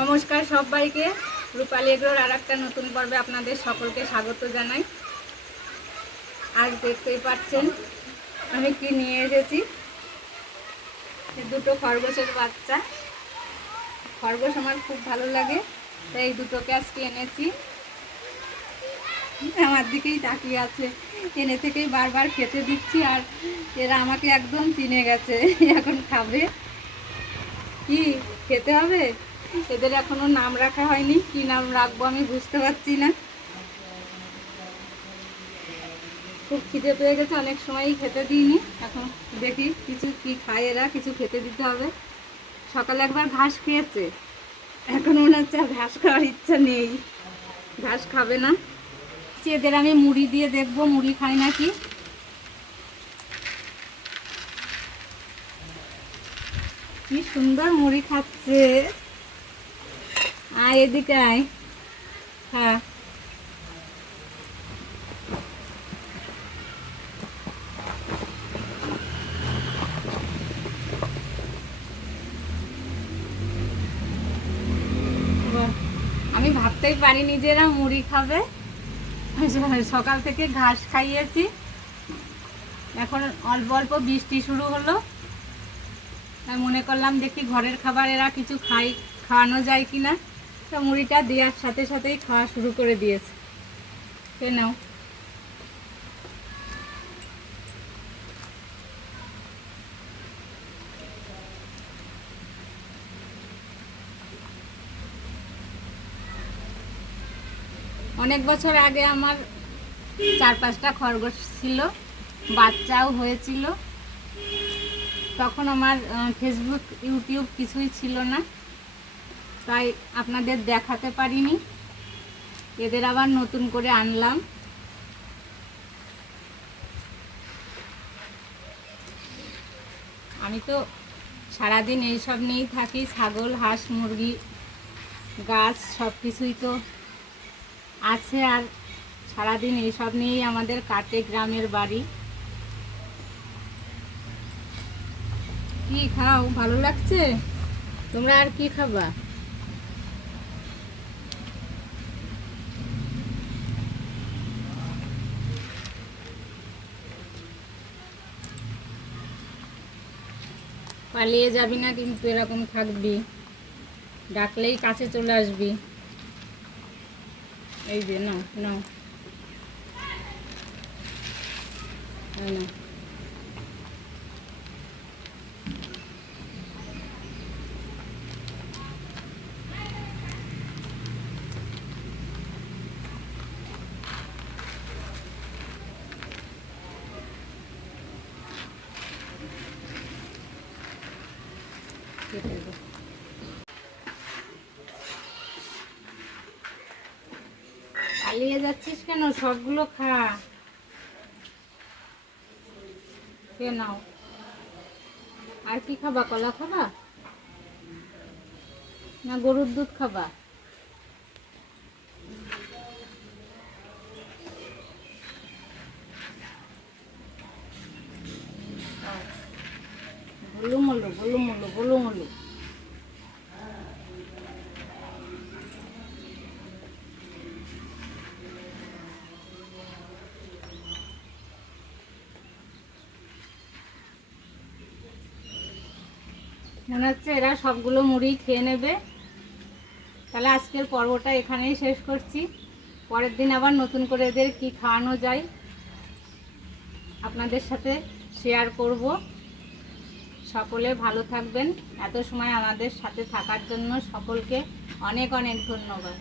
নমস্কার সবাইকে, রূপালী এগ্রোর আর একটা নতুন পর্বে আপনাদের সকলকে স্বাগত জানাই। আজ দেখতেই পাচ্ছেন আমি কি নিয়ে এসেছি। দুটো খরগোশের বাচ্চা। খরগোশ আমার খুব ভালো লাগে, তাই এই দুটোকে আজকে এনেছি। আমার দিকেই তাকিয়ে আছে, এনে থেকেই বারবার খেতে দিচ্ছি আর এরা আমাকে একদম চিনে গেছে। এখন খাবে। কি খেতে হবে? এদের এখনো নাম রাখা হয়নি, কি নাম রাখবো আমি বুঝতে পারছি না। খুব খিদে পেয়ে গেছে, অনেক সময়ই খেতে দিইনি। এখন দেখি কিছু কি খায় এরা, কিছু খেতে দিতে হবে। সকালে একবার ঘাস খেয়েছে, এখন মনে হচ্ছে আর ঘাস খাওয়ার ইচ্ছা নেই, ঘাস খাবে না। এদের আমি মুড়ি দিয়ে দেখবো মুড়ি খাই নাকি। কি সুন্দর মুড়ি খাচ্ছে। আয় এদিকে আয়, হ্যাঁ। আমি ভাবতেই পারিনি যে এরা মুড়ি খাবে। সকাল থেকে ঘাস খাইয়েছি, এখন অল্প অল্প বৃষ্টি শুরু হলো, তাই মনে করলাম দেখি ঘরের খাবার এরা কিছু খাওয়ানো যায় কিনা। তো মুড়িটা দেওয়ার সাথে সাথেই খাওয়া শুরু করে দিয়েছে। খেয়ে নাও। অনেক বছর আগে আমার 4-5টা খরগোশ ছিল, বাচ্চাও হয়েছিল। তখন আমার ফেসবুক ইউটিউব কিছুই ছিল না, তাই আপনাদের দেখাতে পারিনি। এদের আবার নতুন করে আনলাম। আমি তো সারাদিন এইসব নিয়েই থাকি, ছাগল, হাঁস, মুরগি, গাছ সব কিছুই তো আছে, আর সারাদিন এইসব নিয়েই আমাদের কাটে গ্রামের বাড়ি। কি খাও? ভালো লাগছে? তোমরা আর কি খাবা? পালিয়ে যাবি না কিন্তু, এরকম থাকবি, ডাকলেই কাছে চলে আসবি। এই যে নাও নাও নাও। পালিয়ে যাচ্ছিস কেন? সবগুলো খা, খেয়ে নাও। আর কি খাবা? কলা খাবা না গরুর দুধ খাবা? গোলুমলু গোলুমলু গোলুমলু। মনে হচ্ছে এরা সবগুলো মুড়ি খেয়ে নেবে। তাহলে আজকের পর্বটা এখানেই শেষ করছি। পরের দিন আবার নতুন করে এদের কি খাওয়ানো যায় আপনাদের সাথে শেয়ার করব। সকলে ভালো থাকবেন। এত সময় আমাদের সাথে থাকার জন্য সকলকে অনেক অনেক ধন্যবাদ।